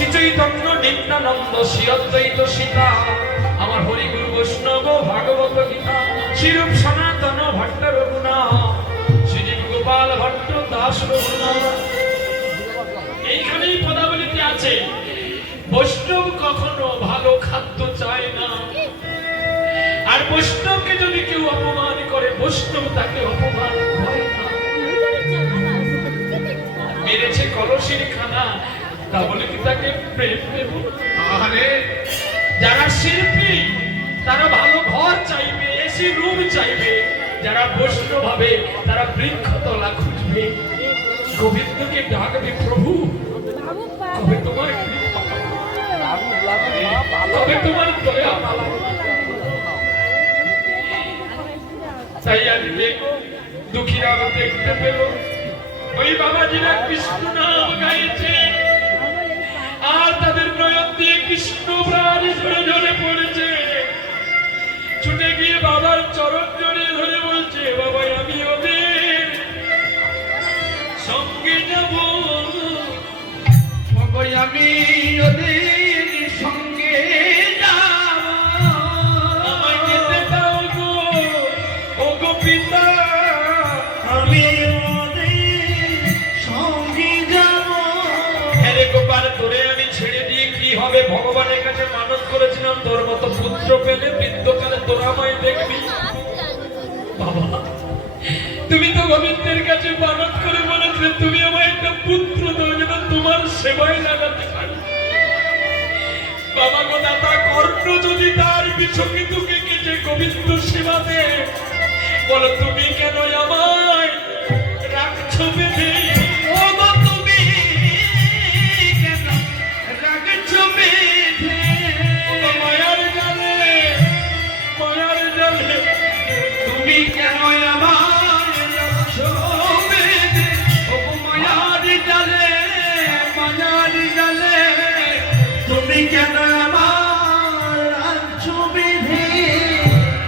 শ্রী চৈতন্য নিত্যানন্দ শ্রী অদ্বৈত সীতা আমার হরিগুরু বৈষ্ণব ভাগবত গীতা শ্রীরূপ সনাতন ভট্ট রঘুনাথ শ্রীজীব গোপাল ভট্ট দাস রঘুনাথ। এইখানেই পদাবলীতে আছে বৈষ্ণব কখনো ভালো খাদ্য চায় না, আর বৈষ্ণবকে যদি কেউ অপমান করে বৈষ্ণব তাকে অপমান করে না। মেরেছে কলসির খানা, তা বলে কি তাকে প্রেম দেব? আরে যারা শিল্পী তারা ভালো ঘর চাইবে, এসি রুম চাইবে, যারা বৈষ্ণব হবে তারা বৃক্ষতলা খুঁজবে, গোবিন্দকে ডাকবে প্রভু কবে তোমার কবে তোমার দয়া। তাই আজকে দুঃখীরা দেখতে পেল ওই বাবাজিরা কৃষ্ণ নাম গাইছে, আর তাদের নয়ন দিয়ে কৃষ্ণ প্রাণ ঝরে ঝরে পড়েছে। ছুটে গিয়ে বাবার চরণ জড়িয়ে ধরে বলছে, বাবা আমি ওদের সঙ্গে যাব, বাবা আমি ওদের সঙ্গে যাব, আমায় যেতে দাও গো ও গো পিতা, আমি ওদের সঙ্গে যাব। আরে গোপাল তোরে আমি ছেড়ে দিয়ে কি হবে? ভগবানের কাছে মানত করেছিলাম তোর মতো পুত্র পেলে বৃদ্ধকালে তোরা আমায় দেখবি। বাবা তুমি তো গোবিন্দের কাছে মানত করে বলেছিলে তুমি আমায় একটা পুত্র দাও যেন তোমার সেবায় লাগাতে পারি। বাবা গো দাতা কর্ণ যদি তার পিছনে তোকে কেটে গোবিন্দ সেবাতে, বলো তুমি কেন আমায় রাখছো বেঁধে? ও গো তুমি কেন রাখছো বেঁধে? মায়ার জালে মায়ার জালে তুমি কেন আমায় রাখছো বেঁধে? ও মায়ার জালে মায়ার জালে তুমি কেন আমায় রাখছো বেঁধে?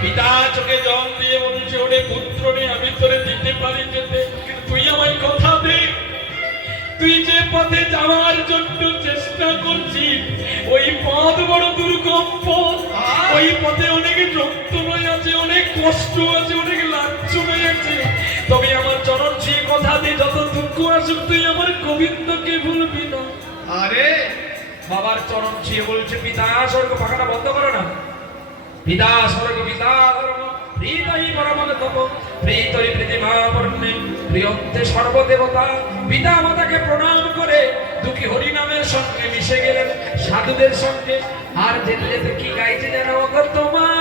পিতা চোখে জল দিয়ে বলছে, ওরে পুত্র রে আমি তোরে দিতে পারি যেতে, কিন্তু তুই আমায় কথা দে তুই যে পথে যাওয়ার জন্য চেষ্টা করছিস ওই পথ বড় দুর্গম পথ, ওই পথে অনেক যন্ত্রণা আছে, অনেক কষ্ট আছে, অনেক লাঞ্ছনা আছে, তবে আমার চরণ ছুঁয়ে কথা দে যত দুঃখ আসুক তুই আমার গোবিন্দকে ভুলবি না। আরে বাবার চরণ ছুঁয়ে বলছে, পিতা স্বর্গ পাখাটা বন্ধ করো না, পিতা স্বর্গ পিতা ধর্ম হৃদয় পরমত তপ প্রিয়তরি প্রীতিমা বর্ণে প্রিয়ন্তে সর্বদেবতা। পিতা মাতাকে প্রণাম করে দুঃখী হরি নামের সঙ্গে মিশে গেলেন সাধুদের সঙ্গে। আর যেতে যেতে কি গাইছে যেন, তোমার